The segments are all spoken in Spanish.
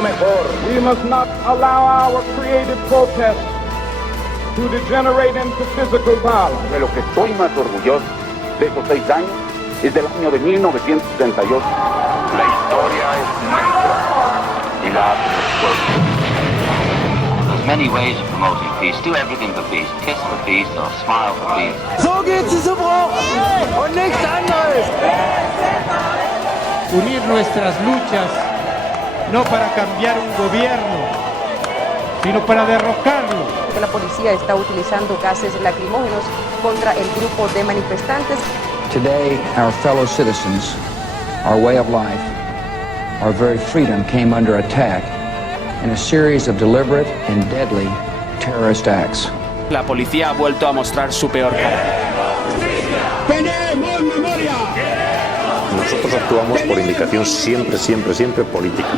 lo mejor. We must not allow our creative protest to degenerate into physical violence. De lo que estoy más orgulloso de esos 6 años es del año de 1968. La historia es nuestra y la hace el pueblo. There's many ways of promoting peace. Do everything for peace. Kiss for peace or smile for peace. So geht's zu brauchen und nichts anderes. Unir nuestras luchas no para cambiar un gobierno, sino para derrocarlo. La policía está utilizando gases lacrimógenos contra el grupo de manifestantes. Today, our fellow citizens, our way of life, our very freedom came under attack in a series of deliberate and deadly terrorist acts. La policía ha vuelto a mostrar su peor cara. ¡Tenemos memoria! Nosotros actuamos por indicación siempre política.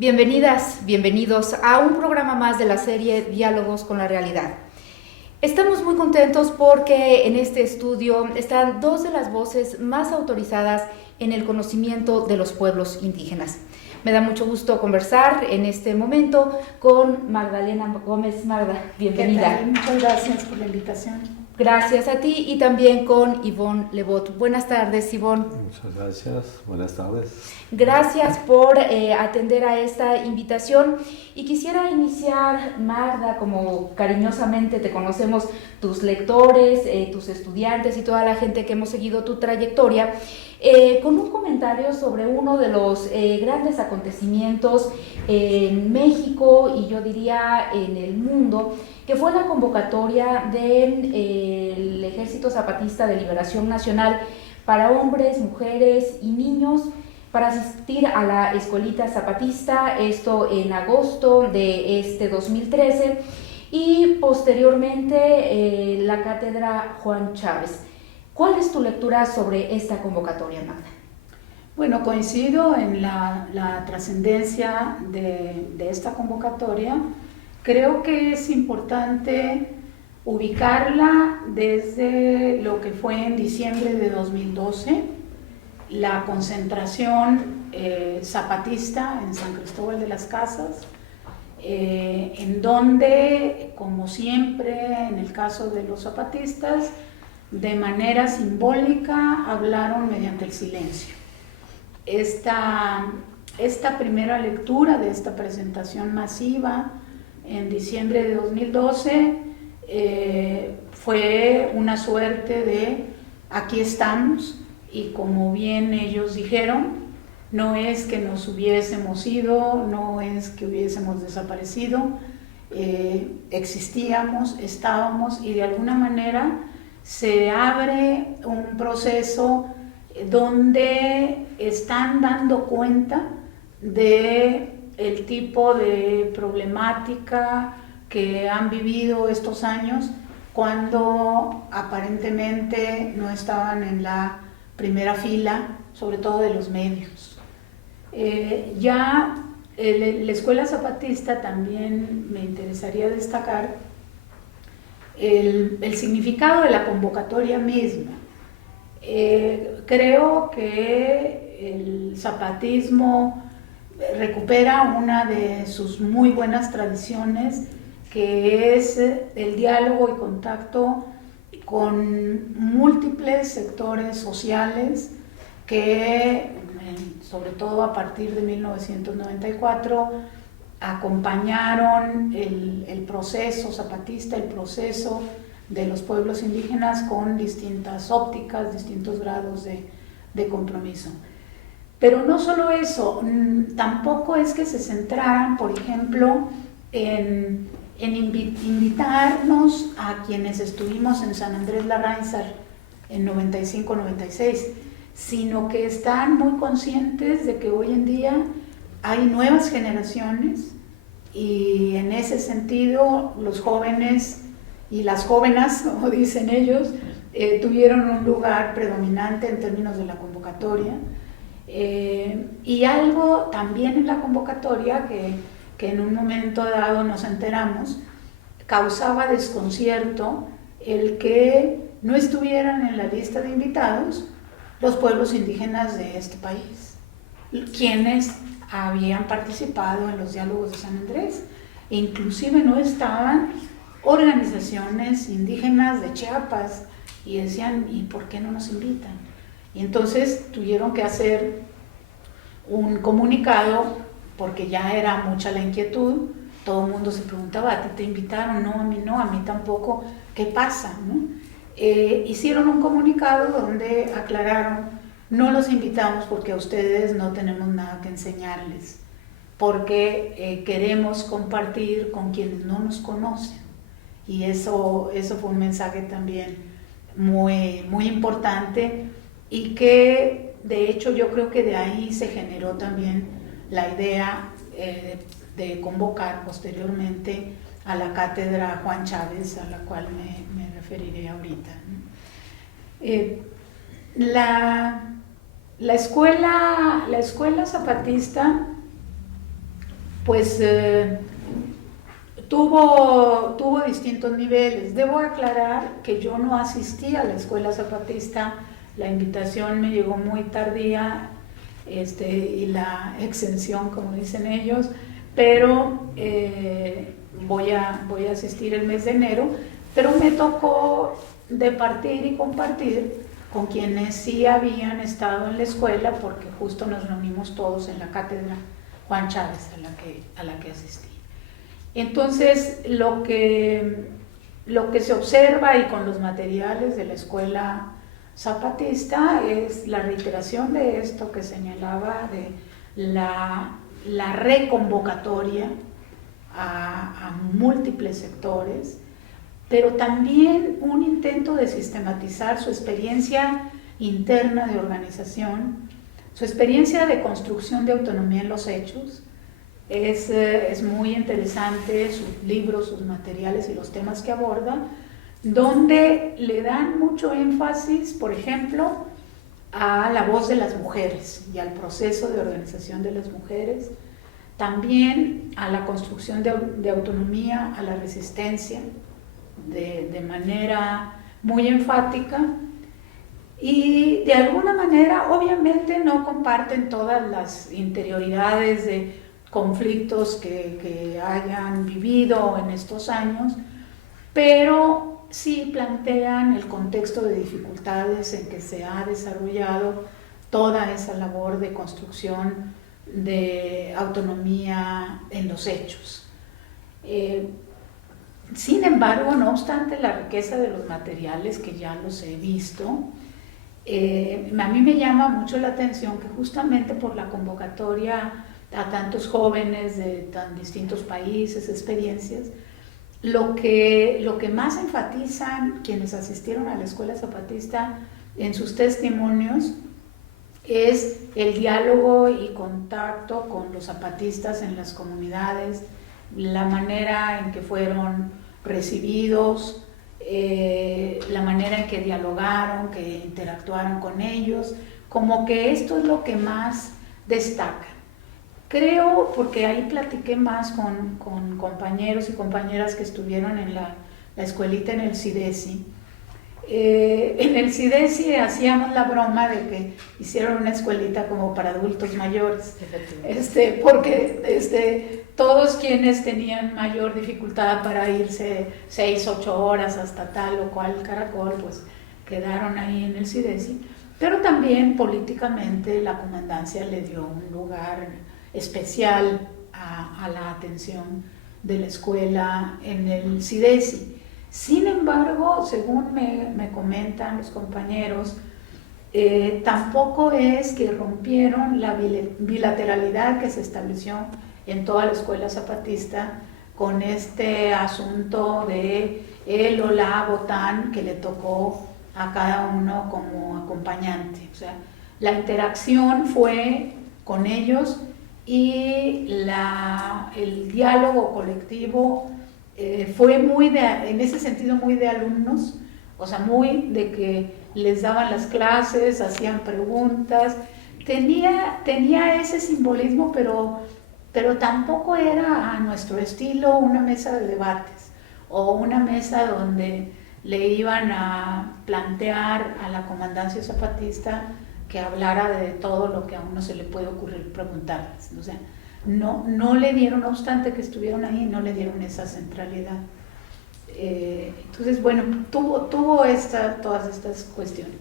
Bienvenidas, bienvenidos a un programa más de la serie Diálogos con la Realidad. Estamos muy contentos porque en este estudio están dos de las voces más autorizadas en el conocimiento de los pueblos indígenas. Me da mucho gusto conversar en este momento con Magdalena Gómez. Magda, bienvenida. Muchas gracias por la invitación. Gracias a ti, y también con Ivonne Lebot. Buenas tardes, Ivonne. Muchas gracias, buenas tardes. Gracias por atender a esta invitación, y quisiera iniciar, Magda, como cariñosamente te conocemos tus lectores, tus estudiantes y toda la gente que hemos seguido tu trayectoria, con un comentario sobre uno de los grandes acontecimientos en México y yo diría en el mundo, que fue la convocatoria del Ejército Zapatista de Liberación Nacional para hombres, mujeres y niños para asistir a la Escuelita Zapatista, esto en agosto de este 2013, y posteriormente la Cátedra Juan Chávez. ¿Cuál es tu lectura sobre esta convocatoria, Magda? Bueno, coincido en la trascendencia de esta convocatoria. Creo que es importante ubicarla desde lo que fue en diciembre de 2012, la concentración zapatista en San Cristóbal de las Casas, en donde, como siempre en el caso de los zapatistas, de manera simbólica hablaron mediante el silencio. Esta primera lectura de esta presentación masiva en diciembre de 2012 fue una suerte de aquí estamos, y como bien ellos dijeron, no es que nos hubiésemos ido, no es que hubiésemos desaparecido, existíamos, estábamos, y de alguna manera se abre un proceso donde están dando cuenta de el tipo de problemática que han vivido estos años cuando aparentemente no estaban en la primera fila, sobre todo de los medios. Ya la escuela zapatista también me interesaría destacar el significado de la convocatoria misma. Creo que el zapatismo recupera una de sus muy buenas tradiciones, que es el diálogo y contacto con múltiples sectores sociales que, sobre todo a partir de 1994, acompañaron el proceso zapatista, el proceso de los pueblos indígenas con distintas ópticas, distintos grados de compromiso. Pero no solo eso, tampoco es que se centraran, por ejemplo, en invitarnos a quienes estuvimos en San Andrés Larráinzar en 95-96, sino que están muy conscientes de que hoy en día hay nuevas generaciones y en ese sentido los jóvenes y las jóvenes, como dicen ellos, tuvieron un lugar predominante en términos de la convocatoria. Y algo también en la convocatoria que en un momento dado nos enteramos, causaba desconcierto el que no estuvieran en la lista de invitados los pueblos indígenas de este país, quienes habían participado en los diálogos de San Andrés. Inclusive no estaban organizaciones indígenas de Chiapas y decían, ¿y por qué no nos invitan? Y entonces tuvieron que hacer un comunicado porque ya era mucha la inquietud, todo el mundo se preguntaba, ¿a ti te invitaron? No, a mí tampoco, ¿qué pasa? ¿No? Hicieron un comunicado donde aclararon, no los invitamos porque a ustedes no tenemos nada que enseñarles, porque queremos compartir con quienes no nos conocen. Y eso fue un mensaje también muy, muy importante y que de hecho yo creo que de ahí se generó también la idea de convocar posteriormente a la cátedra Juan Chávez, a la cual me referiré ahorita. La escuela zapatista pues tuvo distintos niveles. Debo aclarar que yo no asistí a la escuela zapatista, la invitación me llegó muy tardía y la exención, como dicen ellos, pero voy a asistir el mes de enero, pero me tocó departir y compartir con quienes sí habían estado en la escuela, porque justo nos reunimos todos en la cátedra Juan Chávez a la que asistí. Entonces, lo que se observa y con los materiales de la escuela zapatista es la reiteración de esto que señalaba de la reconvocatoria a múltiples sectores, pero también un intento de sistematizar su experiencia interna de organización, su experiencia de construcción de autonomía en los hechos. Es muy interesante sus libros, sus materiales y los temas que aborda, donde le dan mucho énfasis, por ejemplo, a la voz de las mujeres y al proceso de organización de las mujeres, también a la construcción de autonomía, a la resistencia, de manera muy enfática, y de alguna manera obviamente no comparten todas las interioridades de conflictos que hayan vivido en estos años, pero sí plantean el contexto de dificultades en que se ha desarrollado toda esa labor de construcción de autonomía en los hechos. Sin embargo, no obstante la riqueza de los materiales que ya los he visto, a mí me llama mucho la atención que justamente por la convocatoria a tantos jóvenes de tan distintos países, experiencias, lo que más enfatizan quienes asistieron a la escuela zapatista en sus testimonios es el diálogo y contacto con los zapatistas en las comunidades, la manera en que fueron recibidos, la manera en que dialogaron, que interactuaron con ellos, como que esto es lo que más destaca. Creo, porque ahí platiqué más con compañeros y compañeras que estuvieron en la escuelita en el CIDESI. En el CIDESI hacíamos la broma de que hicieron una escuelita como para adultos mayores, porque todos quienes tenían mayor dificultad para irse 6-8 horas hasta tal o cual caracol, pues quedaron ahí en el CIDESI, pero también políticamente la comandancia le dio un lugar especial a la atención de la escuela en el CIDESI. Sin embargo, según me comentan los compañeros, tampoco es que rompieron la bilateralidad que se estableció en toda la escuela zapatista con este asunto de él o la botán que le tocó a cada uno como acompañante. O sea, la interacción fue con ellos y el diálogo colectivo fue en ese sentido muy de alumnos, o sea, muy de que les daban las clases, hacían preguntas, tenía ese simbolismo, pero tampoco era a nuestro estilo una mesa de debates o una mesa donde le iban a plantear a la comandancia zapatista que hablara de todo lo que a uno se le puede ocurrir preguntarles. O sea, no le dieron, no obstante que estuvieron ahí, no le dieron esa centralidad. Entonces, bueno, tuvo todas estas cuestiones.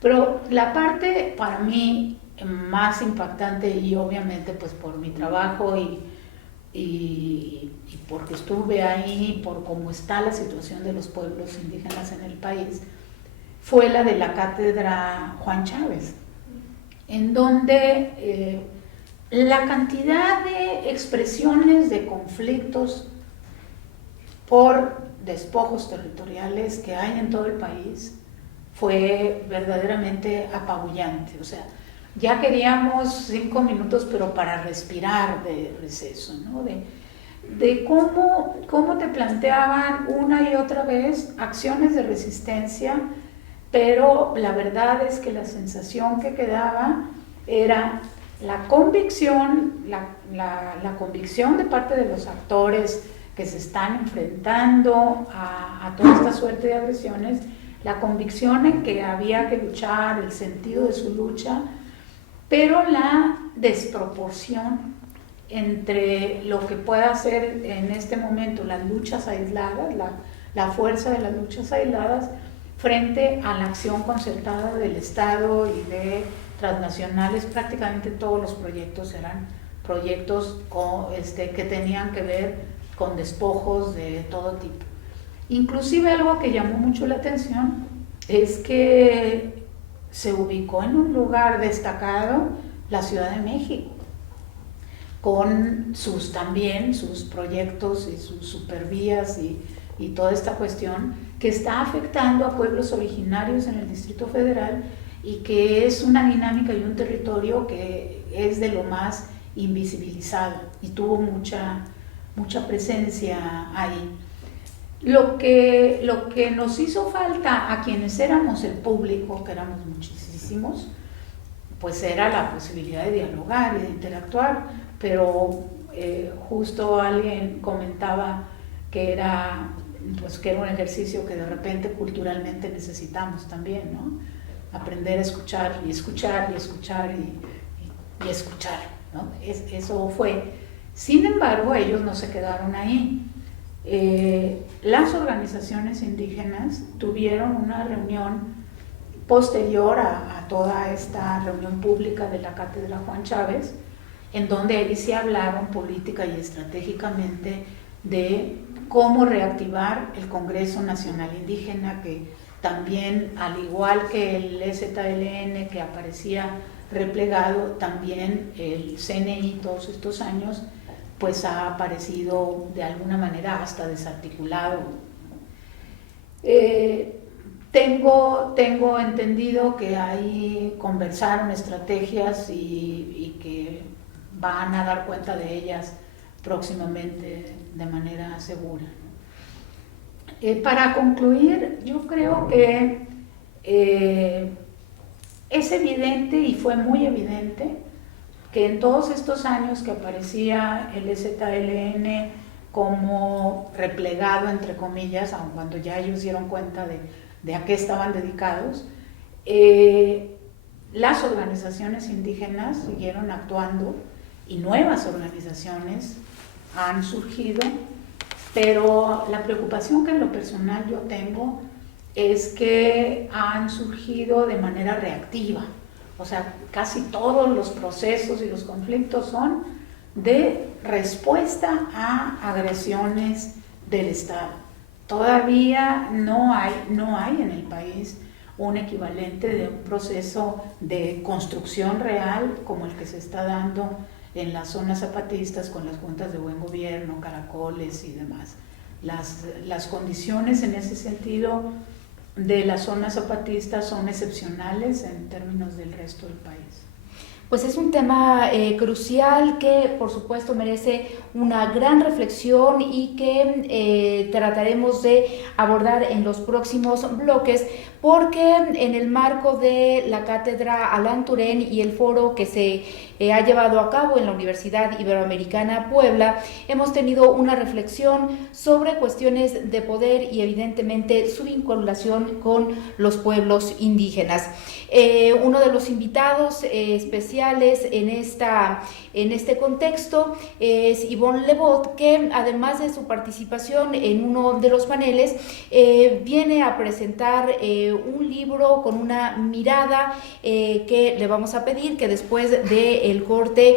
Pero la parte para mí más impactante, y obviamente pues por mi trabajo y porque estuve ahí, por cómo está la situación de los pueblos indígenas en el país, fue la de la Cátedra Juan Chávez, en donde la cantidad de expresiones de conflictos por despojos territoriales que hay en todo el país fue verdaderamente apabullante. O sea, ya queríamos 5 minutos, pero para respirar de receso, ¿no? De cómo te planteaban una y otra vez acciones de resistencia, pero la verdad es que la sensación que quedaba era la convicción, la convicción de parte de los actores que se están enfrentando a toda esta suerte de agresiones, la convicción en que había que luchar, el sentido de su lucha, pero la desproporción entre lo que pueda ser en este momento las luchas aisladas, la fuerza de las luchas aisladas, frente a la acción concertada del Estado y de transnacionales. Prácticamente todos los proyectos eran proyectos que tenían que ver con despojos de todo tipo. Inclusive algo que llamó mucho la atención es que se ubicó en un lugar destacado la Ciudad de México, con sus proyectos y sus supervías y toda esta cuestión que está afectando a pueblos originarios en el Distrito Federal y que es una dinámica y un territorio que es de lo más invisibilizado y tuvo mucha presencia ahí. Lo que nos hizo falta a quienes éramos el público, que éramos muchísimos, pues era la posibilidad de dialogar y de interactuar, pero justo alguien comentaba que era un ejercicio que de repente culturalmente necesitamos también, ¿no? Aprender a escuchar y escuchar y escuchar y escuchar, ¿no? Eso fue. Sin embargo, ellos no se quedaron ahí. Las organizaciones indígenas tuvieron una reunión posterior a toda esta reunión pública de la Cátedra Juan Chávez, en donde ahí se hablaron política y estratégicamente de cómo reactivar el Congreso Nacional Indígena, que también, al igual que el EZLN que aparecía replegado, también el CNI todos estos años pues ha aparecido de alguna manera hasta desarticulado. Tengo entendido que ahí conversaron estrategias y que van a dar cuenta de ellas próximamente de manera segura. Para concluir, yo creo que es evidente y fue muy evidente que en todos estos años que aparecía el EZLN como replegado, entre comillas, aun cuando ya ellos dieron cuenta de a qué estaban dedicados, las organizaciones indígenas siguieron actuando y nuevas organizaciones han surgido, pero la preocupación que en lo personal yo tengo es que han surgido de manera reactiva. O sea, casi todos los procesos y los conflictos son de respuesta a agresiones del Estado. Todavía no hay en el país un equivalente de un proceso de construcción real como el que se está dando en las zonas zapatistas con las juntas de buen gobierno, caracoles y demás. Las condiciones en ese sentido de las zonas zapatistas son excepcionales en términos del resto del país. Pues es un tema crucial que por supuesto merece una gran reflexión y que trataremos de abordar en los próximos bloques, porque en el marco de la cátedra Alan Turén y el foro que se ha llevado a cabo en la Universidad Iberoamericana Puebla, hemos tenido una reflexión sobre cuestiones de poder y evidentemente su vinculación con los pueblos indígenas. Uno de los invitados especiales en este contexto es Yvonne Lebot, que además de su participación en uno de los paneles, viene a presentar un libro con una mirada que le vamos a pedir que después del corte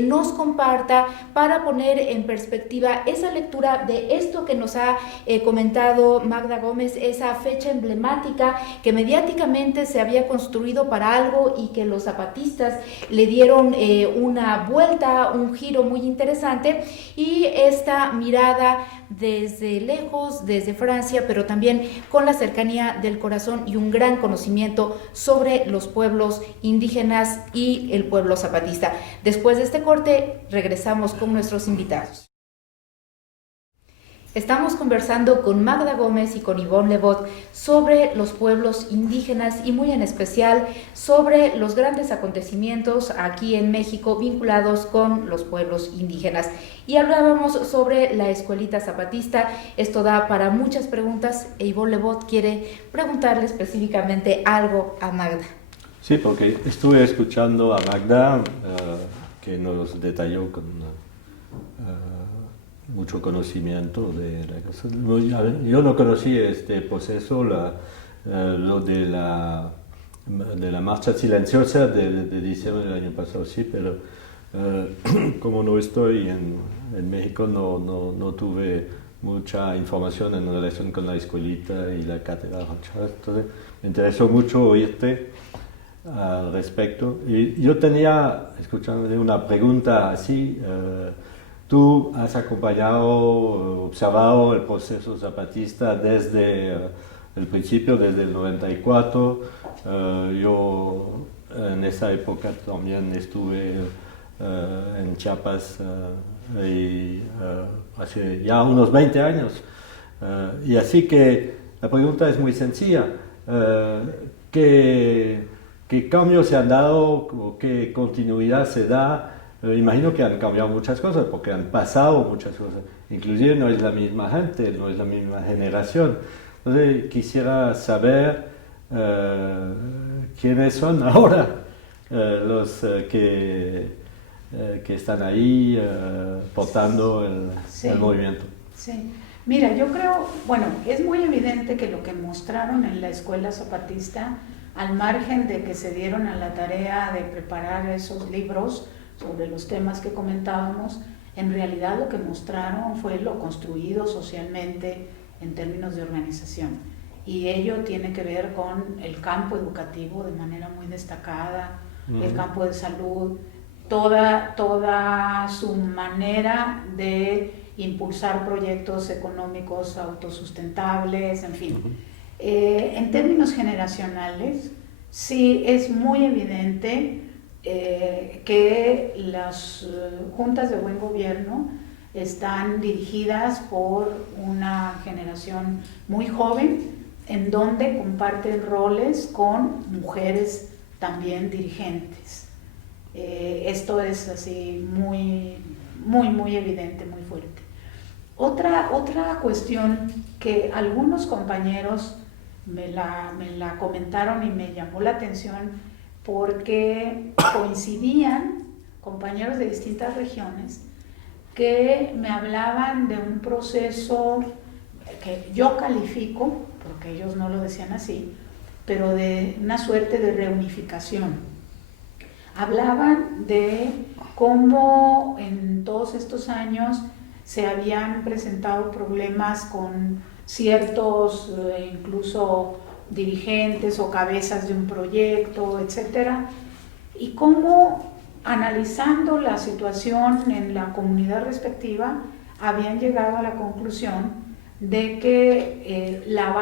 nos comparta para poner en perspectiva esa lectura de esto que nos ha comentado Magda Gómez, esa fecha emblemática que mediáticamente se había construido para algo y que los zapatistas le dieron una vuelta, un giro muy interesante, y esta mirada desde lejos, desde Francia, pero también con la cercanía del corazón y un gran conocimiento sobre los pueblos indígenas y el pueblo zapatista. Después de este corte, regresamos con nuestros invitados. Estamos conversando con Magda Gómez y con Yvonne Lebot sobre los pueblos indígenas y muy en especial sobre los grandes acontecimientos aquí en México vinculados con los pueblos indígenas. Y hablábamos sobre la escuelita zapatista. Esto da para muchas preguntas e Yvonne Lebot quiere preguntarle específicamente algo a Magda. Sí, porque estuve escuchando a Magda que nos detalló con mucho conocimiento de la cosa. Yo no conocí este proceso, lo de la marcha silenciosa de diciembre del año pasado, sí, pero como no estoy en México, no tuve mucha información en relación con la escuelita y la cátedra. Entonces me interesó mucho oírte al respecto. Y yo tenía, escuchándote, una pregunta así. Tú has acompañado, observado el proceso zapatista desde el principio, desde el 94. Yo en esa época también estuve en Chiapas hace ya unos 20 años. Y así que la pregunta es muy sencilla. ¿Qué cambios se han dado o qué continuidad se da? Imagino que han cambiado muchas cosas, porque han pasado muchas cosas. Inclusive no es la misma gente, no es la misma generación. Entonces quisiera saber quiénes son ahora los que están ahí portando el movimiento. Sí. Mira, yo creo, bueno, es muy evidente que lo que mostraron en la escuela zapatista, al margen de que se dieron a la tarea de preparar esos libros sobre los temas que comentábamos, en realidad lo que mostraron fue lo construido socialmente en términos de organización. Y ello tiene que ver con el campo educativo de manera muy destacada, el campo de salud, toda su manera de impulsar proyectos económicos autosustentables, en fin. En términos generacionales, sí es muy evidente que las juntas de buen gobierno están dirigidas por una generación muy joven, en donde comparten roles con mujeres también dirigentes. Esto es así muy evidente, muy fuerte. Otra cuestión que algunos compañeros me la comentaron y me llamó la atención porque coincidían compañeros de distintas regiones que me hablaban de un proceso que yo califico, porque ellos no lo decían así, pero de una suerte de reunificación. Hablaban de cómo en todos estos años se habían presentado problemas con ciertos incluso dirigentes o cabezas de un proyecto, etcétera, y cómo, analizando la situación en la comunidad respectiva, habían llegado a la conclusión de que la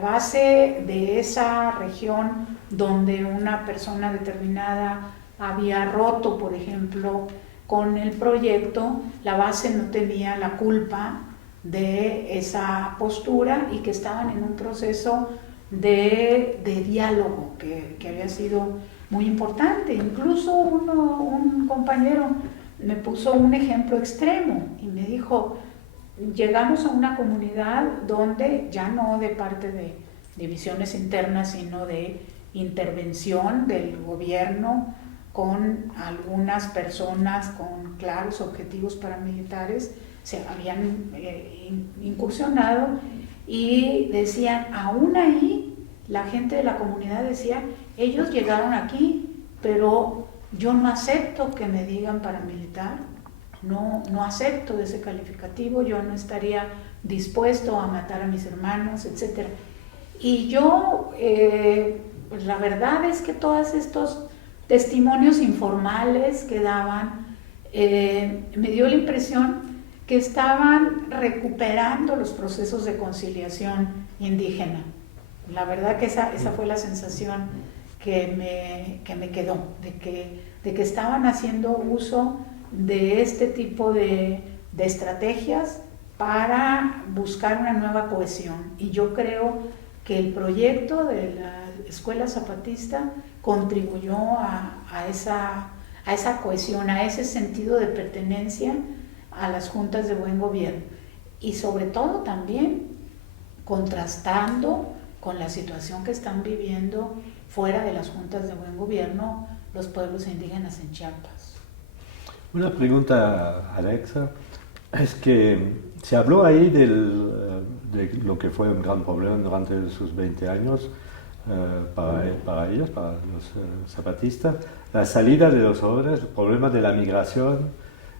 base de esa región donde una persona determinada había roto, por ejemplo, con el proyecto, la base no tenía la culpa de esa postura y que estaban en un proceso de diálogo que había sido muy importante. Incluso un compañero me puso un ejemplo extremo y me dijo, llegamos a una comunidad donde ya no de parte de divisiones internas, sino de intervención del gobierno con algunas personas con claros objetivos paramilitares, se habían incursionado y decían, aún ahí la gente de la comunidad decía, ellos llegaron aquí, pero yo no acepto que me digan paramilitar, no acepto ese calificativo, yo no estaría dispuesto a matar a mis hermanos, etc. Y yo, pues la verdad es que todos estos testimonios informales que daban, me dio la impresión que estaban recuperando los procesos de conciliación indígena. La verdad que esa fue la sensación que me quedó, de que estaban haciendo uso de este tipo de estrategias para buscar una nueva cohesión. Y yo creo que el proyecto de la Escuela Zapatista contribuyó a esa cohesión, a ese sentido de pertenencia a las juntas de buen gobierno, y sobre todo también contrastando con la situación que están viviendo fuera de las juntas de buen gobierno los pueblos indígenas en Chiapas. Una pregunta, Alexa, es que se habló ahí de lo que fue un gran problema durante sus 20 años para ellos, para los zapatistas, la salida de los jóvenes, el problema de la migración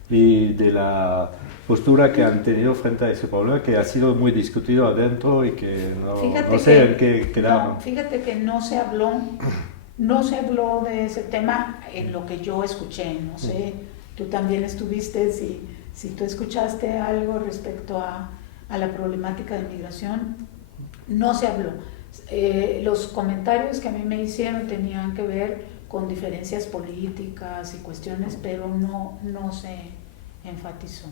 y de la postura que han tenido frente a ese problema, que ha sido muy discutido adentro y que no sé en qué quedaron. No, fíjate que no se habló de ese tema en lo que yo escuché, no sé, tú también estuviste, si tú escuchaste algo respecto a la problemática de migración, no se habló. Los comentarios que a mí me hicieron tenían que ver con diferencias políticas y cuestiones, pero no se enfatizó.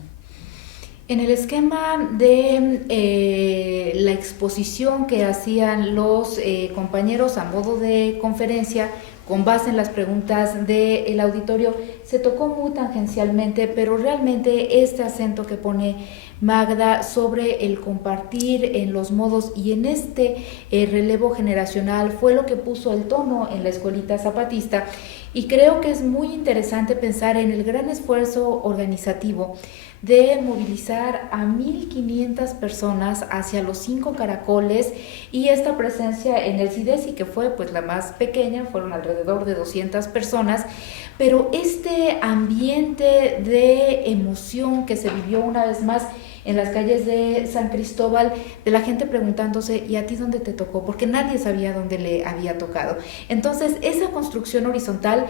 En el esquema de la exposición que hacían los compañeros a modo de conferencia, con base en las preguntas del auditorio, se tocó muy tangencialmente, pero realmente este acento que pone Magda sobre el compartir en los modos y en este relevo generacional fue lo que puso el tono en la escuelita zapatista, y creo que es muy interesante pensar en el gran esfuerzo organizativo de movilizar a 1,500 personas hacia los 5 caracoles, y esta presencia en el CIDESI, que fue pues la más pequeña, fueron alrededor de 200 personas, pero este ambiente de emoción que se vivió una vez más en las calles de San Cristóbal, de la gente preguntándose, ¿y a ti dónde te tocó? Porque nadie sabía dónde le había tocado. Entonces, esa construcción horizontal,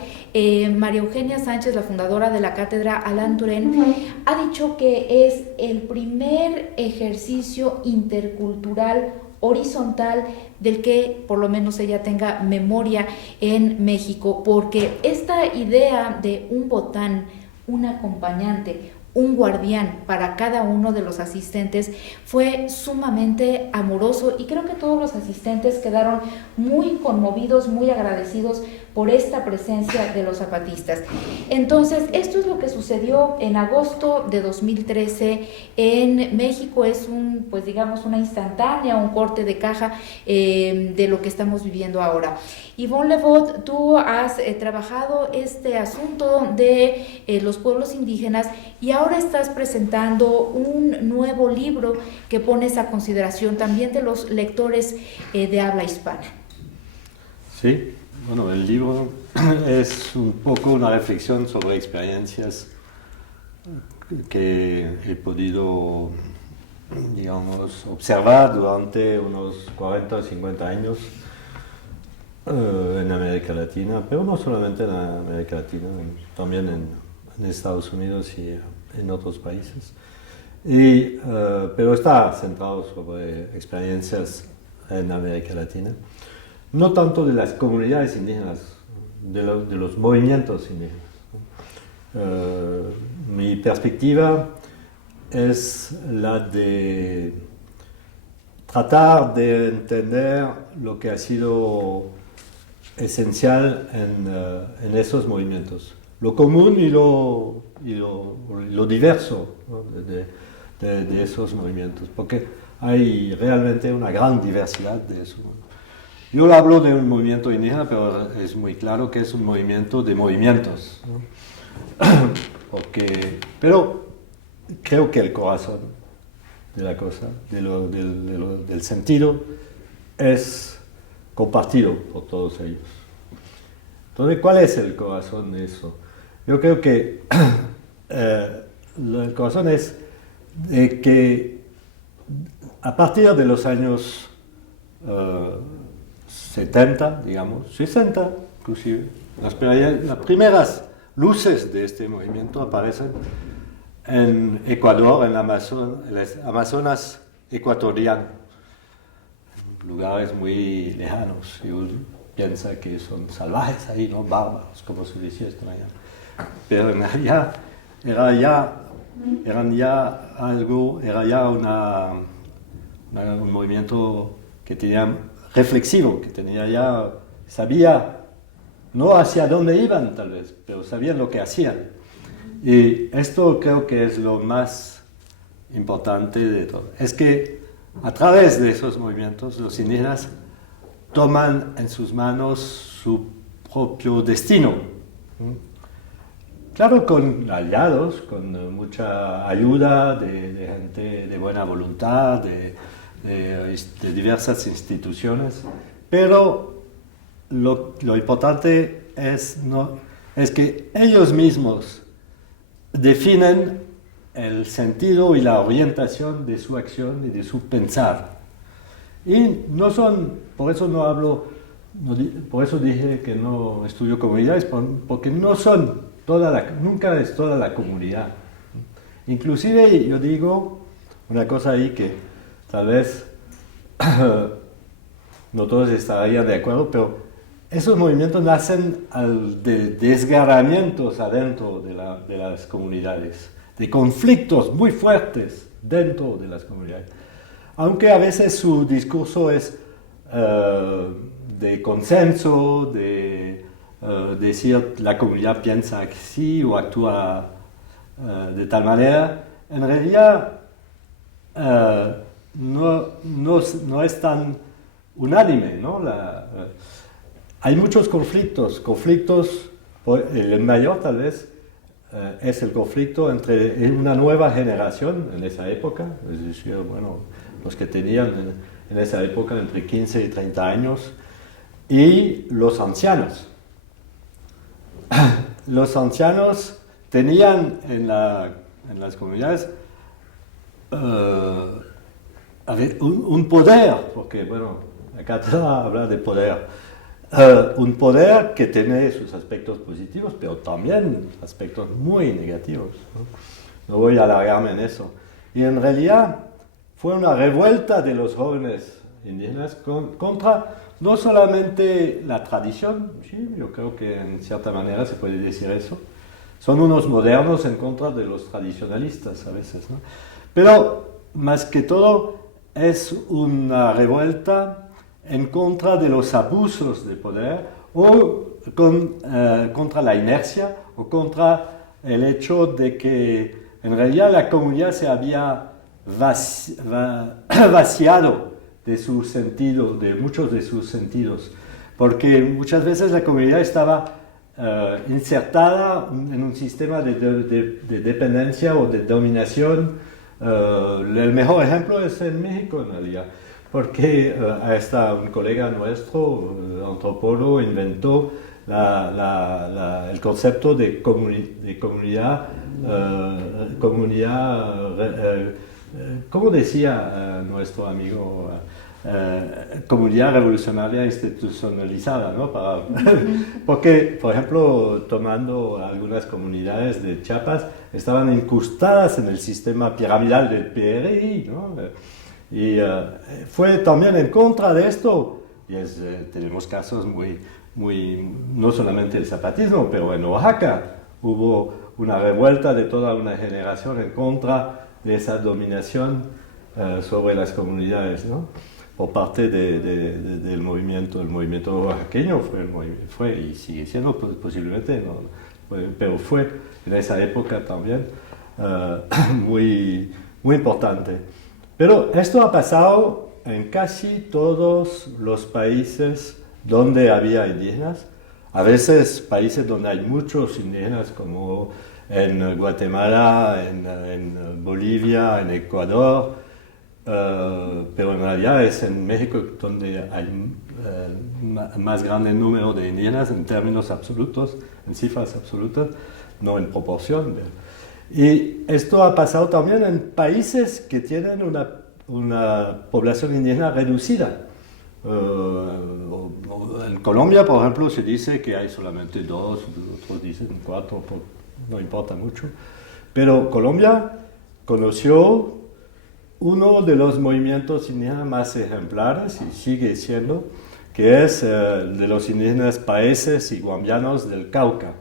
María Eugenia Sánchez, la fundadora de la cátedra Alan Turen, ha dicho que es el primer ejercicio intercultural horizontal del que por lo menos ella tenga memoria en México, porque esta idea de un botán, un acompañante, un guardián para cada uno de los asistentes, fue sumamente amoroso y creo que todos los asistentes quedaron muy conmovidos, muy agradecidos por esta presencia de los zapatistas. Entonces, esto es lo que sucedió en agosto de 2013 en México. Es pues digamos, una instantánea, un corte de caja de lo que estamos viviendo ahora. Yvonne Levod, tú has trabajado este asunto de los pueblos indígenas y ahora estás presentando un nuevo libro que pones a consideración también de los lectores de habla hispana. Sí, bueno, el libro es un poco una reflexión sobre experiencias que he podido, digamos, observar durante unos 40 o 50 años en América Latina, pero no solamente en América Latina, también en Estados Unidos y en otros países. Pero está centrado sobre experiencias en América Latina, no tanto de las comunidades indígenas, de los movimientos indígenas. Mi perspectiva es la de tratar de entender lo que ha sido esencial en esos movimientos, lo común y lo diverso, ¿no? de esos movimientos, porque hay realmente una gran diversidad de eso. Yo hablo de un movimiento indígena, pero es muy claro que es un movimiento de movimientos, ¿no? Pero creo que el corazón de la cosa, del sentido, es compartido por todos ellos. Entonces, ¿cuál es el corazón de eso? Yo creo que el corazón es de que a partir de los años 70, digamos, 60 inclusive, las primeras luces de este movimiento aparecen en Ecuador, en el Amazonas ecuatoriano, lugares muy lejanos. Yo pienso que son salvajes ahí, no bárbaros, como se decía esto allá. Pero en realidad era ya un movimiento que tenía reflexivo, que sabía no hacia dónde iban tal vez, pero sabían lo que hacían. Y esto creo que es lo más importante de todo. Es que a través de esos movimientos los indígenas toman en sus manos su propio destino. Claro, con aliados, con mucha ayuda de gente de buena voluntad, de diversas instituciones, pero lo importante es que ellos mismos definen el sentido y la orientación de su acción y de su pensar. Y no son, por eso no hablo, por eso dije que no estudio comunidades, porque no son nunca es toda la comunidad. Inclusive yo digo una cosa ahí que tal vez no todos estarían de acuerdo, pero esos movimientos nacen de desgarramientos adentro de las comunidades, de conflictos muy fuertes dentro de las comunidades. Aunque a veces su discurso es de consenso, de decir la comunidad piensa que sí o actúa de tal manera, en realidad no es tan unánime, ¿no? Hay muchos conflictos, el mayor tal vez es el conflicto entre una nueva generación en esa época, es decir, bueno, los que tenían en esa época entre 15 y 30 años, y los ancianos. Los ancianos tenían en las comunidades un poder, porque bueno, acá se habla de poder, un poder que tiene sus aspectos positivos, pero también aspectos muy negativos. No voy a alargarme en eso. Y en realidad fue una revuelta de los jóvenes indígenas contra no solamente la tradición, sí, yo creo que en cierta manera se puede decir eso, son unos modernos en contra de los tradicionalistas a veces, ¿no? Pero más que todo es una revuelta en contra de los abusos de poder o contra la inercia o contra el hecho de que en realidad la comunidad se había vaciado de su sentido, de muchos de sus sentidos, porque muchas veces la comunidad estaba insertada en un sistema de dependencia o de dominación. El mejor ejemplo es en México en realidad, porque hasta un colega nuestro, antropólogo, inventó el concepto de comunidad, ¿cómo decía nuestro amigo? Comunidad revolucionaria institucionalizada, ¿no? Porque, por ejemplo, tomando algunas comunidades de Chiapas, estaban incrustadas en el sistema piramidal del PRI, ¿no? Y fue también en contra de esto, y tenemos casos no solamente el zapatismo, pero en Oaxaca hubo una revuelta de toda una generación en contra de esa dominación sobre las comunidades, ¿no? Por parte del movimiento. El movimiento oaxaqueño fue y sigue siendo posiblemente, pero fue en esa época también muy importante. Pero esto ha pasado en casi todos los países donde había indígenas, a veces países donde hay muchos indígenas, como en Guatemala, en Bolivia, en Ecuador, pero en realidad es en México donde hay más grande número de indígenas en términos absolutos, en cifras absolutas, no en proporción. Y esto ha pasado también en países que tienen una población indígena reducida. En Colombia, por ejemplo, se dice que hay solamente 2, otros dicen 4, no importa mucho. Pero Colombia conoció uno de los movimientos indígenas más ejemplares, y sigue siendo, que es de los indígenas paeses y guambianos del Cauca.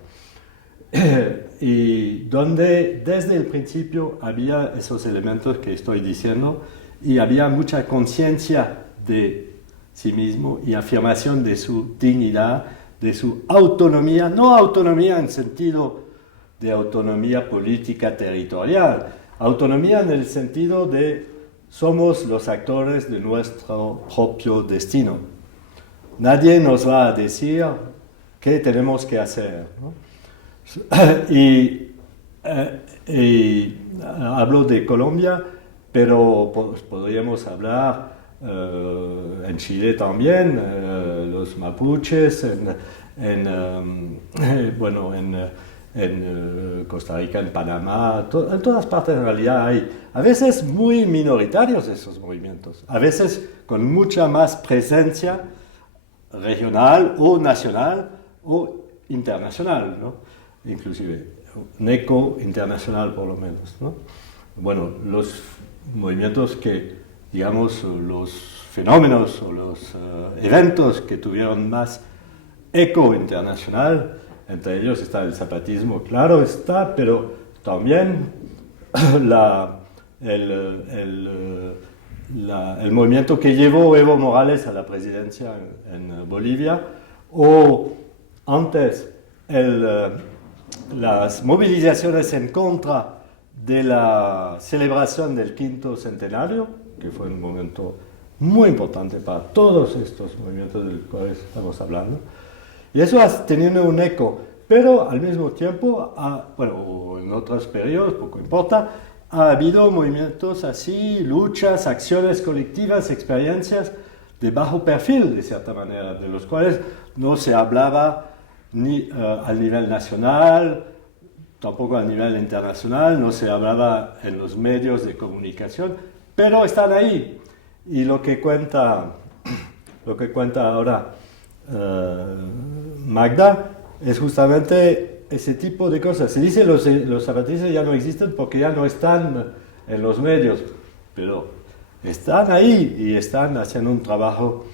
Y donde desde el principio había esos elementos que estoy diciendo, y había mucha conciencia de sí mismo y afirmación de su dignidad, de su autonomía, no autonomía en sentido de autonomía política territorial, autonomía en el sentido de somos los actores de nuestro propio destino. Nadie nos va a decir qué tenemos que hacer, ¿no? Y hablo de Colombia, pero podríamos hablar en Chile también, los mapuches, en Costa Rica, en Panamá, en todas partes en realidad hay, a veces muy minoritarios esos movimientos, a veces con mucha más presencia regional o nacional o internacional, ¿no? Inclusive un eco internacional por lo menos, ¿no? Bueno, los movimientos que, digamos, los fenómenos o los eventos que tuvieron más eco internacional, entre ellos está el zapatismo, claro está, pero también el movimiento que llevó Evo Morales a la presidencia en Bolivia, o antes las movilizaciones en contra de la celebración del 5º centenario, que fue un momento muy importante para todos estos movimientos de los cuales estamos hablando. Y eso ha tenido un eco, pero al mismo tiempo, bueno, en otros periodos, poco importa, ha habido movimientos así, luchas, acciones colectivas, experiencias de bajo perfil, de cierta manera, de los cuales no se hablaba ni al nivel nacional, tampoco a nivel internacional, no se hablaba en los medios de comunicación, pero están ahí. Y lo que cuenta ahora Magda es justamente ese tipo de cosas. Se dice los zapatistas ya no existen porque ya no están en los medios, pero están ahí y están haciendo un trabajo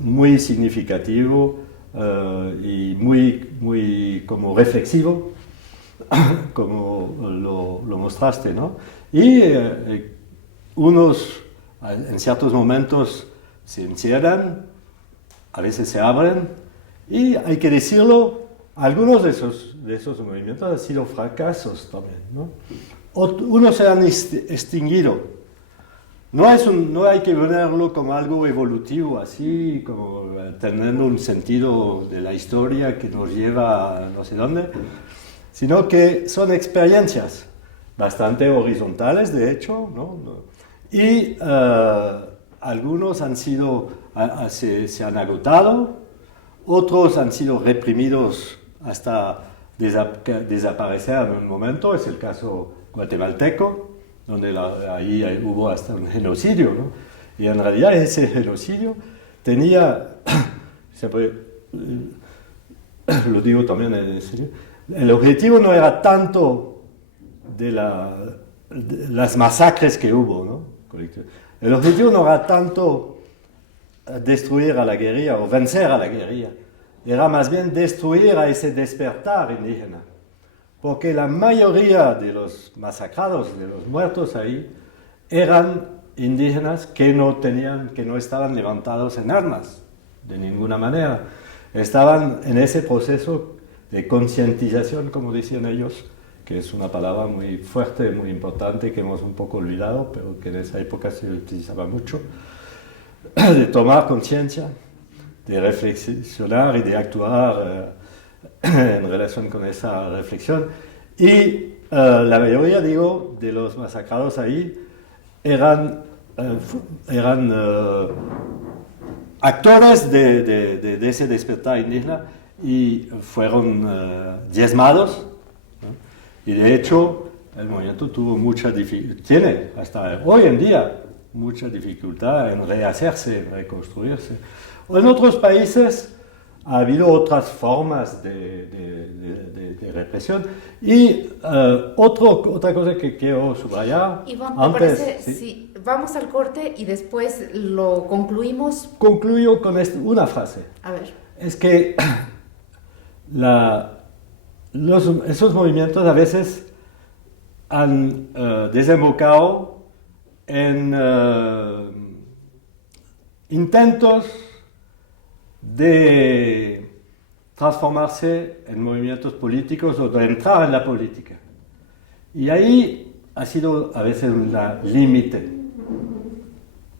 muy significativo y muy como reflexivo como lo mostraste, ¿no? Y unos en ciertos momentos se encierran, a veces se abren, y hay que decirlo, algunos de esos movimientos han sido fracasos también, ¿no? Unos se han extinguido. No hay que verlo como algo evolutivo, así, como teniendo un sentido de la historia que nos lleva a no sé dónde, sino que son experiencias bastante horizontales, de hecho, ¿no? Y algunos se han agotado, otros han sido reprimidos hasta desaparecer en un momento, es el caso guatemalteco, donde ahí hubo hasta un genocidio, ¿no? Y en realidad ese genocidio tenía, lo digo también en serio, el objetivo no era tanto de las masacres que hubo, ¿no? El objetivo no era tanto destruir a la guerrilla o vencer a la guerrilla, era más bien destruir a ese despertar indígena. Porque la mayoría de los masacrados, de los muertos ahí, eran indígenas que no estaban levantados en armas, de ninguna manera. Estaban en ese proceso de concientización, como decían ellos, que es una palabra muy fuerte, muy importante, que hemos un poco olvidado, pero que en esa época se utilizaba mucho, de tomar conciencia, de reflexionar y de actuar en relación con esa reflexión. Y la mayoría, digo, de los masacrados ahí eran actores de ese despertar indígena y fueron diezmados, ¿no? Y de hecho el movimiento tiene hasta hoy en día mucha dificultad en rehacerse, en reconstruirse. En otros países ha habido otras formas de represión. Y otra cosa que quiero subrayar. Iván, ¿te parece? Sí, vamos al corte y después lo concluimos. Concluyo con una frase. A ver. Es que esos movimientos a veces han desembocado en intentos de transformarse en movimientos políticos o de entrar en la política. Y ahí ha sido a veces un límite.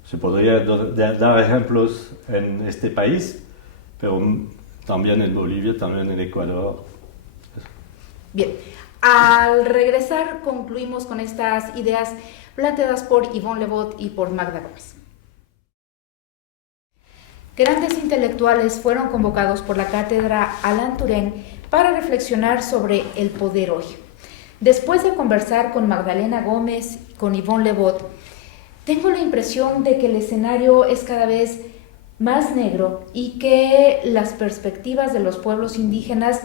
Se podría dar ejemplos en este país, pero también en Bolivia, también en Ecuador. Bien, al regresar concluimos con estas ideas planteadas por Yvonne Lebot y por Magda Gómez. Grandes intelectuales fueron convocados por la cátedra Alan Turing para reflexionar sobre el poder hoy. Después de conversar con Magdalena Gómez y con Yvonne Lebot, tengo la impresión de que el escenario es cada vez más negro y que las perspectivas de los pueblos indígenas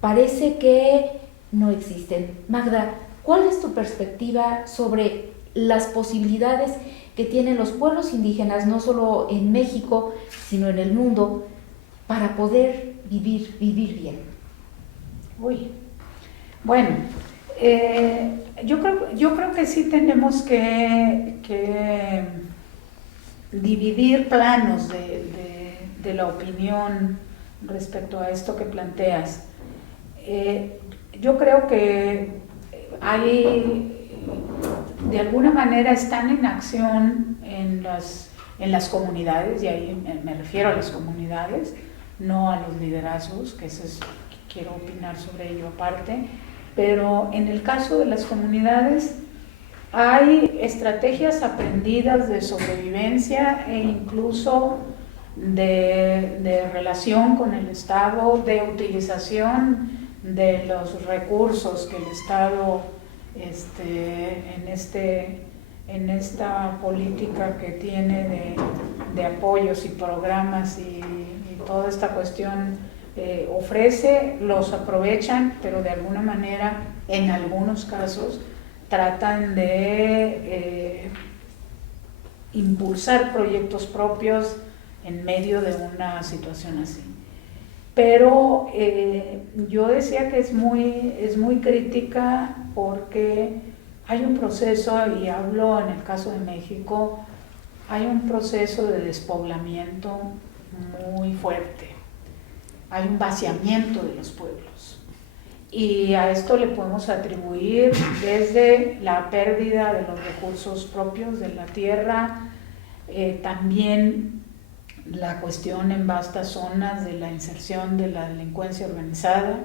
parece que no existen. Magda, ¿cuál es tu perspectiva sobre las posibilidades que tienen los pueblos indígenas, no solo en México, sino en el mundo, para poder vivir bien? Bueno, yo creo que sí tenemos que dividir planos de la opinión respecto a esto que planteas. Yo creo que de alguna manera están en acción en las comunidades, y ahí me refiero a las comunidades, no a los liderazgos, que eso es, quiero opinar sobre ello aparte, pero en el caso de las comunidades hay estrategias aprendidas de sobrevivencia e incluso de relación con el Estado, de utilización de los recursos que el Estado en esta política que tiene de apoyos y programas y toda esta cuestión ofrece, los aprovechan, pero de alguna manera, en algunos casos, tratan de impulsar proyectos propios en medio de una situación así. Pero yo decía que es muy crítica porque hay un proceso, y hablo en el caso de México, hay un proceso de despoblamiento muy fuerte, hay un vaciamiento de los pueblos. Y a esto le podemos atribuir desde la pérdida de los recursos propios de la tierra, también la cuestión en vastas zonas de la inserción de la delincuencia organizada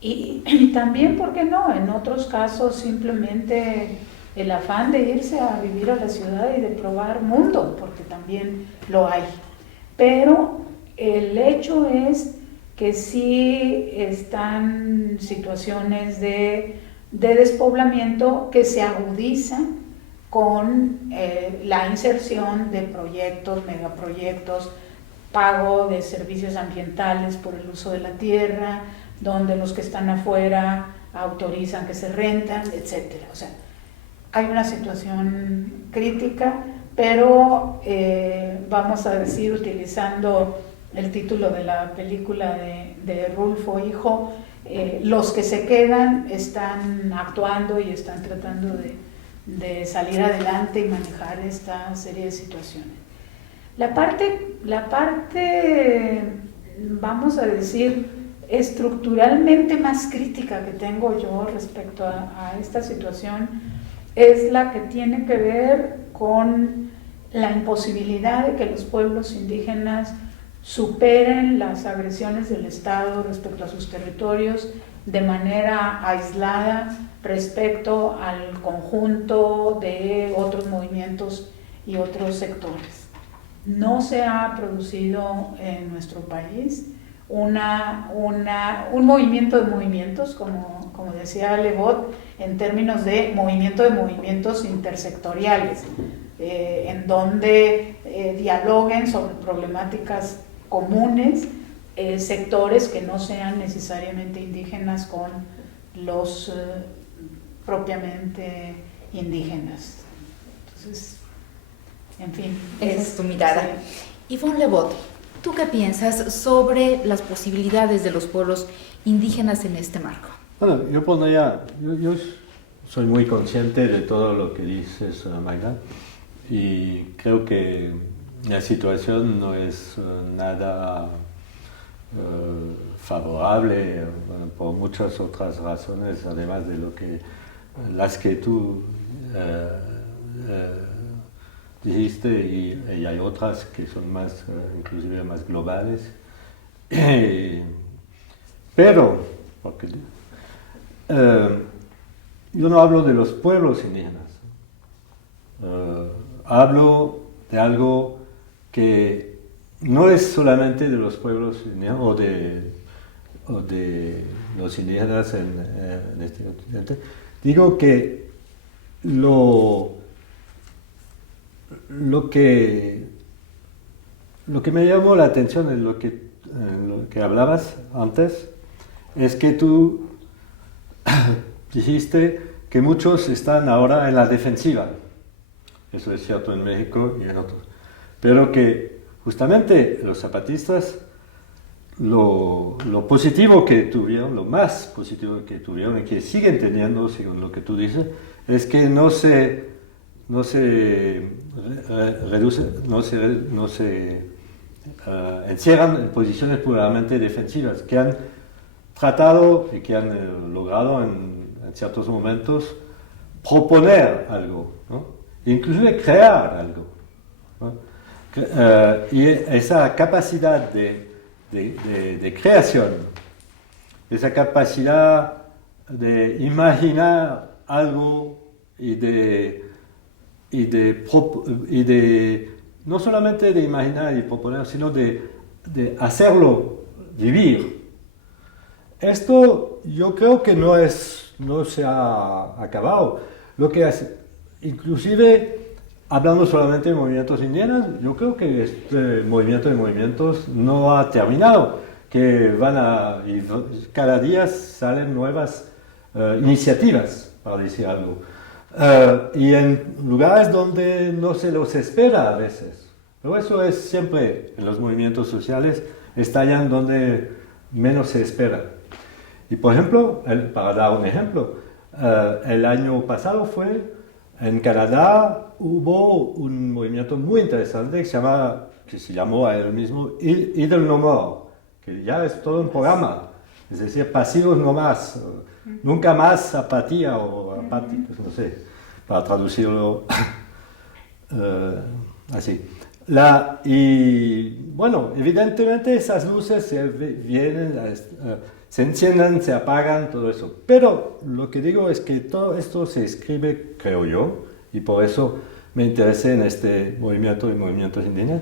y también, ¿por qué no?, en otros casos simplemente el afán de irse a vivir a la ciudad y de probar mundo, porque también lo hay. Pero el hecho es que sí están situaciones de despoblamiento que se agudizan con la inserción de proyectos, megaproyectos, pago de servicios ambientales por el uso de la tierra, donde los que están afuera autorizan que se rentan, etc. O sea, hay una situación crítica, pero vamos a decir, utilizando el título de la película de Rulfo Hijo, los que se quedan están actuando y están tratando de salir adelante y manejar esta serie de situaciones. La parte, vamos a decir, estructuralmente más crítica que tengo yo respecto a esta situación es la que tiene que ver con la imposibilidad de que los pueblos indígenas superen las agresiones del Estado respecto a sus territorios de manera aislada respecto al conjunto de otros movimientos y otros sectores. No se ha producido en nuestro país un movimiento de movimientos, como decía Le Bot, en términos de movimientos intersectoriales, en donde dialoguen sobre problemáticas comunes, sectores que no sean necesariamente indígenas con los propiamente indígenas. Entonces, en fin. Esa es tu mirada. Sí. Yvonne Le Bot, ¿tú qué piensas sobre las posibilidades de los pueblos indígenas en este marco? Bueno, yo soy muy consciente de todo lo que dices, Magda, y creo que la situación no es nada favorable, bueno, por muchas otras razones, además de las que tú dijiste, y hay otras que son más, inclusive más globales. Pero, porque yo no hablo de los pueblos indígenas, hablo de algo que no es solamente de los pueblos indígenas o de los indígenas en este continente. Digo que lo que me llamó la atención en lo que hablabas antes es que tú dijiste que muchos están ahora en la defensiva. Eso es cierto en México y en otros. Pero que justamente los zapatistas, lo positivo que tuvieron, lo más positivo que tuvieron y que siguen teniendo, según lo que tú dices, es que no se encierran en posiciones puramente defensivas, que han tratado y que han logrado en ciertos momentos proponer algo, ¿no? Inclusive crear algo, ¿no? Y esa capacidad de creación, esa capacidad de imaginar algo y no solamente de imaginar y proponer, sino de hacerlo vivir. Esto yo creo que no se ha acabado. Lo que hace, inclusive hablando solamente de movimientos indígenas, yo creo que este movimiento de movimientos no ha terminado, que y cada día salen nuevas iniciativas, para decir algo. Y en lugares donde no se los espera a veces. Pero eso es siempre en los movimientos sociales, estallan donde menos se espera. Y por ejemplo, para dar un ejemplo, el año pasado en Canadá hubo un movimiento muy interesante que se llamó a él mismo Idle No More, que ya es todo un programa, es decir, pasivos no más, nunca más apatía o apáticos, no sé, para traducirlo así. Y bueno, evidentemente esas luces se encienden, se apagan, todo eso. Pero lo que digo es que todo esto se escribe, creo yo, y por eso me interesé en este movimiento de movimientos indígenas,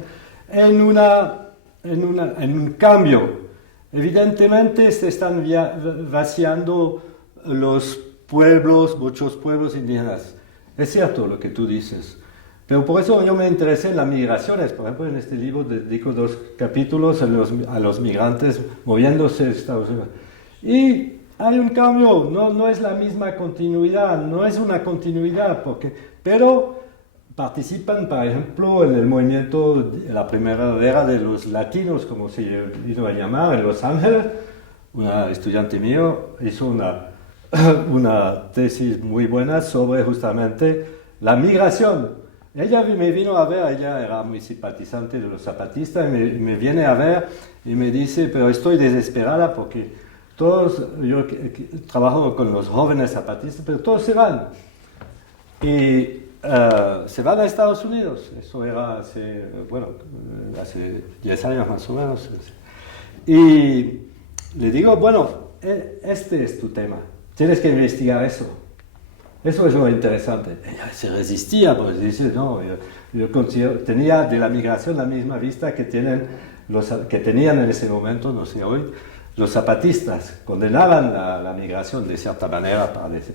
en un cambio. Evidentemente se están vaciando los pueblos, muchos pueblos indígenas. Es cierto lo que tú dices. Pero por eso yo me interesé en las migraciones. Por ejemplo, en este libro dedico 2 capítulos a los migrantes moviéndose de Estados Unidos. Y hay un cambio, no es la misma continuidad, no es una continuidad, pero participan, por ejemplo, en el movimiento de la primavera de los latinos, como se iba a llamar, en Los Ángeles. Una estudiante mío hizo una tesis muy buena sobre justamente la migración. Ella me vino a ver, ella era muy simpatizante de los zapatistas, me viene a ver y me dice, pero estoy desesperada porque yo trabajo con los jóvenes zapatistas, pero todos se van. Y se van a Estados Unidos, eso era hace 10 años más o menos. Y le digo, bueno, este es tu tema, tienes que investigar eso. Eso es lo interesante. Ella se resistía, porque dice, no, yo tenía de la migración la misma vista que tenían en ese momento, no sé hoy, los zapatistas. Condenaban la migración de cierta manera, parece.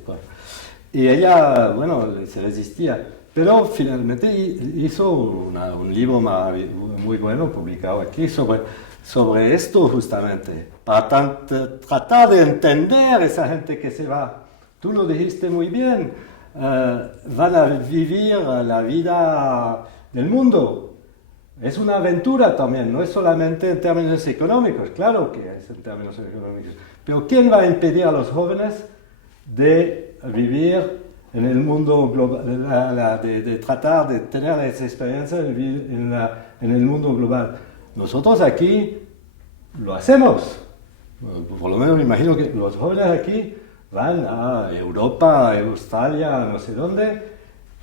Y ella, bueno, se resistía. Pero finalmente hizo un libro muy bueno, publicado aquí, sobre esto justamente, para tratar de entender a esa gente que se va. Tú lo dijiste muy bien, van a vivir la vida del mundo. Es una aventura también, no es solamente en términos económicos, claro que es en términos económicos. Pero ¿quién va a impedir a los jóvenes de vivir en el mundo global, de tratar de tener esa experiencia de vivir en el mundo global? Nosotros aquí lo hacemos. Por lo menos me imagino que los jóvenes aquí van a Europa, a Australia, no sé dónde,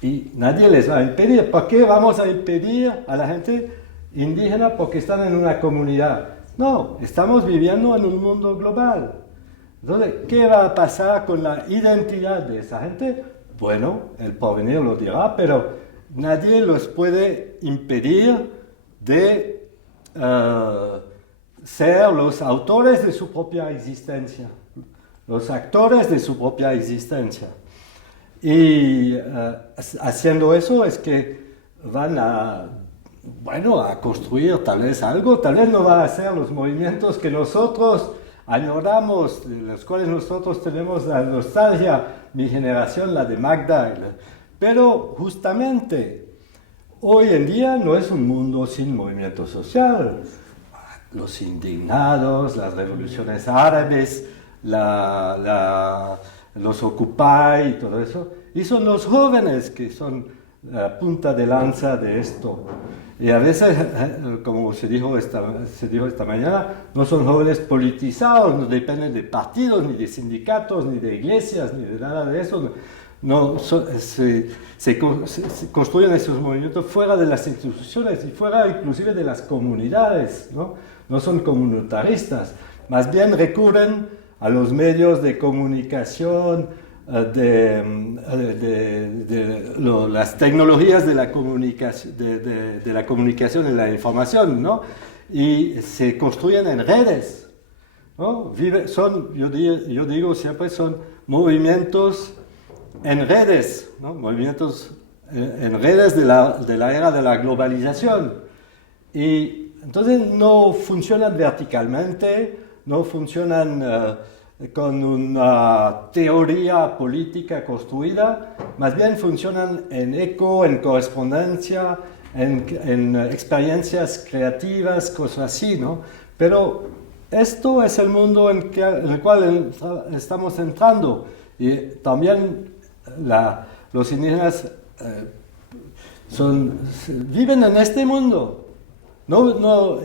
y nadie les va a impedir. ¿Por qué vamos a impedir a la gente indígena porque están en una comunidad? No, estamos viviendo en un mundo global. Entonces, ¿qué va a pasar con la identidad de esa gente? Bueno, el porvenir lo dirá, pero nadie los puede impedir de ser los autores de su propia existencia. Los actores de su propia existencia. Y haciendo eso es que van a construir tal vez algo, tal vez no van a ser los movimientos que nosotros añoramos, de los cuales nosotros tenemos la nostalgia, mi generación, la de Magda. Pero justamente, hoy en día no es un mundo sin movimiento social. Los indignados, las revoluciones árabes, los Occupy y todo eso, y son los jóvenes que son la punta de lanza de esto. Y a veces, como se dijo esta mañana, no son jóvenes politizados, no dependen de partidos, ni de sindicatos, ni de iglesias, ni de nada de eso. Se construyen esos movimientos fuera de las instituciones y fuera inclusive de las comunidades, no son comunitaristas, más bien recurren a los medios de comunicación, las tecnologías de la comunicación, de la comunicación y la información, ¿no? Y se construyen en redes, ¿no? Yo digo siempre, son movimientos en redes, ¿no? Movimientos en redes de la era de la globalización. Y entonces no funcionan verticalmente, no funcionan con una teoría política construida, más bien funcionan en eco, en correspondencia, en experiencias creativas, cosas así, ¿no? Pero esto es el mundo en el cual estamos entrando, y también los indígenas viven en este mundo.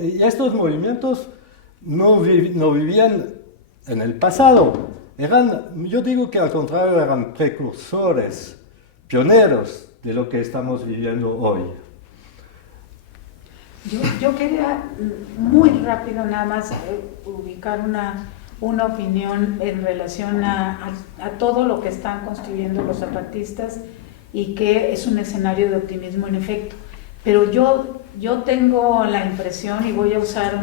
Y estos movimientos no vivían en el pasado. Yo digo que al contrario eran precursores, pioneros de lo que estamos viviendo hoy. Yo quería muy rápido nada más ubicar una opinión en relación a todo lo que están construyendo los zapatistas y que es un escenario de optimismo en efecto. Pero yo tengo la impresión, y voy a usar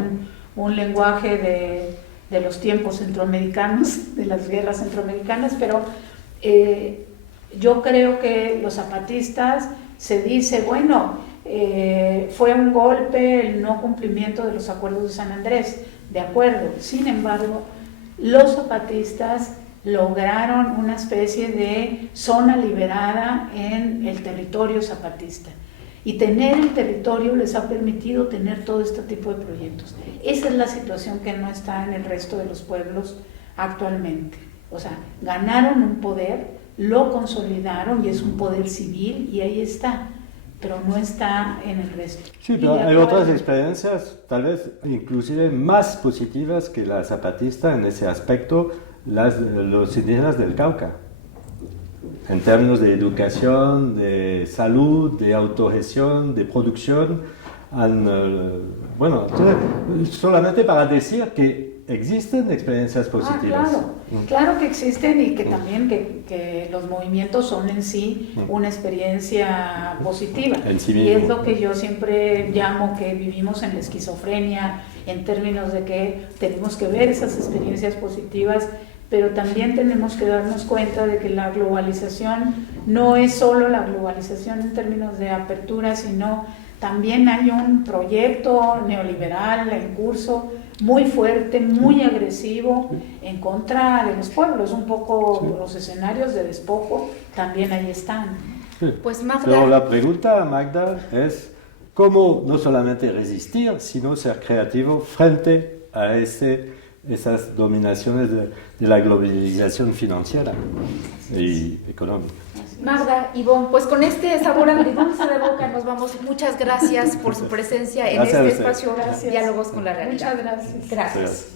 un lenguaje de los tiempos centroamericanos, de las guerras centroamericanas, pero yo creo que los zapatistas se dice, bueno, fue un golpe el no cumplimiento de los acuerdos de San Andrés, de acuerdo. Sin embargo, los zapatistas lograron una especie de zona liberada en el territorio zapatista. Y tener el territorio les ha permitido tener todo este tipo de proyectos. Esa es la situación que no está en el resto de los pueblos actualmente. O sea, ganaron un poder, lo consolidaron y es un poder civil y ahí está, pero no está en el resto. Sí, pero hay otras experiencias, tal vez inclusive más positivas que la zapatista en ese aspecto, los indígenas del Cauca. En términos de educación, de salud, de autogestión, de producción, solamente para decir que existen experiencias positivas. Claro que existen y que también que los movimientos son en sí una experiencia positiva. En sí mismo. Y es lo que yo siempre llamo que vivimos en la esquizofrenia, en términos de que tenemos que ver esas experiencias positivas, pero también tenemos que darnos cuenta de que la globalización no es solo la globalización en términos de apertura, sino también hay un proyecto neoliberal en curso muy fuerte, muy agresivo en contra de los pueblos. Un poco los escenarios de despojo también ahí están. Pues Magda. Pero la pregunta, Magda, es cómo no solamente resistir, sino ser creativo frente a esas dominaciones de la globalización financiera y económica. Magda, Ivonne, pues con este sabor agridulce de boca nos vamos. Muchas gracias por su presencia en este espacio. Diálogos con la Realidad. Muchas gracias. Gracias.